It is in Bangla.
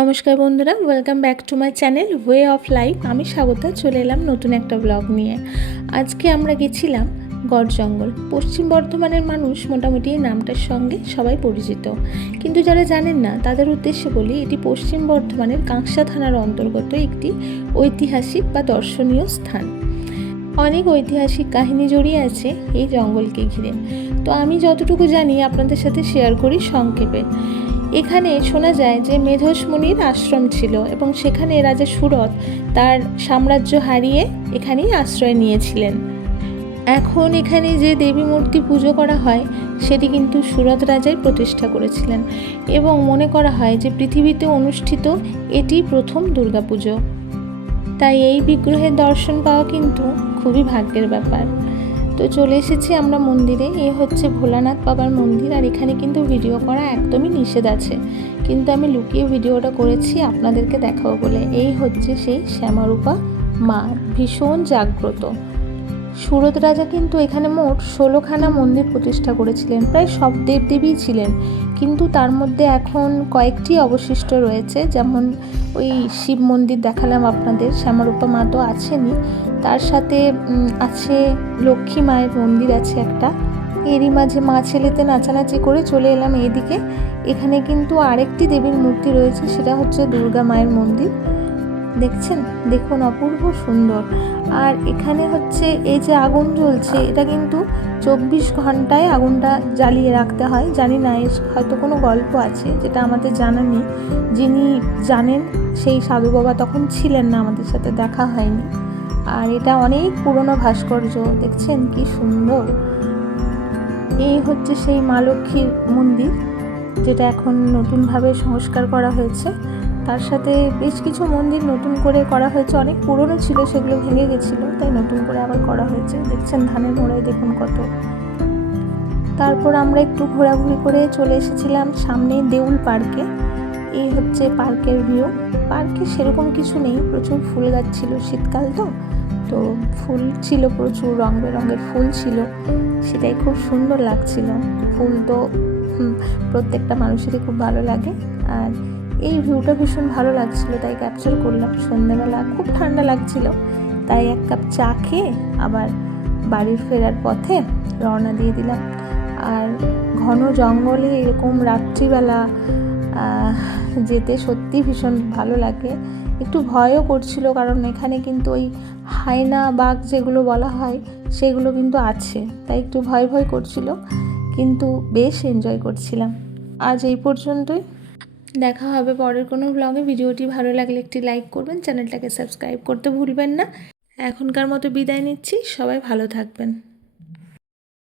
নমস্কার বন্ধুরা, welcome back to my channel way of life. আমি স্বাগতা চলে এলাম নতুন একটা ব্লগ নিয়ে। আজকে আমরা গেছিলাম গড় জঙ্গল। পশ্চিম বর্ধমানের মানুষ মোটামুটি এই নামটার সঙ্গে সবাই পরিচিত, কিন্তু যারা জানেন না তাদের উদ্দেশ্যে বলি, এটি পশ্চিম বর্ধমানের কাঁকসা থানার অন্তর্গত একটি ঐতিহাসিক বা দর্শনীয় স্থান। অনেক ঐতিহাসিক কাহিনী জড়িয়ে আছে এই জঙ্গলকে ঘিরে। তো আমি যতটুকু জানি আপনাদের সাথে শেয়ার করি সংক্ষেপে। এখানে শোনা যায় যে মেধস মুনির আশ্রম ছিল এবং সেখানে রাজা সুরত তার সাম্রাজ্য হারিয়ে এখানেই আশ্রয় নিয়েছিলেন। এখন এখানে যে দেবী মূর্তি পুজো করা হয় সেটি কিন্তু সুরত রাজাই প্রতিষ্ঠা করেছিলেন এবং মনে করা হয় যে পৃথিবীতে অনুষ্ঠিত এটি প্রথম দুর্গাপুজো। তাই এই বিগ্রহের দর্শন পাওয়া কিন্তু খুবই ভাগ্যের ব্যাপার। তো চলে এসেছি আমরা মন্দিরে। এ হচ্ছে ভোলানাথ বাবার মন্দির, আর এখানে কিন্তু ভিডিও করা একদমই নিষেধ আছে, কিন্তু আমি লুকিয়ে ভিডিওটা করেছি আপনাদেরকে দেখাবো বলে। এই হচ্ছে সেই শ্যামারূপা মা, ভীষণ জাগ্রত। সুরত রাজা কিন্তু এখানে মোট 16খানা মন্দির প্রতিষ্ঠা করেছিলেন। প্রায় সব দেবদেবীই ছিলেন, কিন্তু তার মধ্যে এখন কয়েকটি অবশিষ্ট রয়েছে। যেমন ওই শিব মন্দির দেখালাম আপনাদের, শ্যামারূপা মা তো আছেনই, তার সাথে আছে লক্ষ্মী মায়ের মন্দির আছে একটা। এরই মাঝে মা ছেলেতে নাচানাচি করে চলে এলাম এইদিকে। এখানে কিন্তু আরেকটি দেবীর মূর্তি রয়েছে, সেটা হচ্ছে দুর্গা মায়ের মন্দির। দেখছেন, দেখুন অপূর্ব সুন্দর। আর এখানে হচ্ছে এই যে আগুন জ্বলছে, এটা কিন্তু 24 ঘন্টায় আগুনটা জ্বালিয়ে রাখতে হয়। জানি না, হয়তো কোনো গল্প আছে যেটা আমাদের জানা নেই। যিনি জানেন সেই সাধু বাবা তখন ছিলেন না, আমাদের সাথে দেখা হয়নি। আর এটা অনেক পুরনো ভাস্কর্য, দেখছেন কি সুন্দর। এই হচ্ছে সেই মা লক্ষ্মীর মন্দির, যেটা এখন নতুনভাবে সংস্কার করা হয়েছে। তার সাথে বেশ কিছু মন্দির নতুন করে করা হয়েছে, অনেক পুরনো ছিল সেগুলো ভেঙে গেছিলো, তাই নতুন করে আবার করা হয়েছে। দেখছেন ধানের মোড়ায় দেখুন কত। তারপর আমরা একটু ঘোরাঘুরি করে চলে এসেছিলাম সামনে দেউল পার্কে। এই হচ্ছে পার্কের ভিউ। পার্কে সেরকম কিছু নেই, প্রচুর ফুল গাছ ছিল, শীতকাল তো ফুল ছিল প্রচুর, রং বেরঙের ফুল ছিল, সেটাই খুব সুন্দর লাগছিল। ফুল তো প্রত্যেকটা মানুষেরই খুব ভালো লাগে, আর এই ভিউটা ভীষণ ভালো লাগছিল, তাই ক্যাপচার করলাম। সন্ধ্যাবেলা খুব ঠান্ডা লাগছিল, তাই এক কাপ চা খেয়ে আবার বাড়ির ফেরার পথে রওনা দিয়ে দিলাম। আর ঘন জঙ্গলে এরকম রাত্রিবেলা যেতে সত্যি ভীষণ ভালো লাগে। একটু ভয়ও করছিল, কারণ এখানে কিন্তু ওই হায়না বাঘ যেগুলো বলা হয় সেগুলো কিন্তু আছে, তাই একটু ভয় ভয় করছিল, কিন্তু বেশ এনজয় করছিলাম। আজ এই পর্যন্তই, দেখা হবে পরের কোনো ব্লগে। ভিডিওটি ভালো লাগলে একটি লাইক করবেন, চ্যানেলটাকে সাবস্ক্রাইব করতে ভুলবেন না। এখনকার মতো বিদায় নিচ্ছি, সবাই ভালো থাকবেন।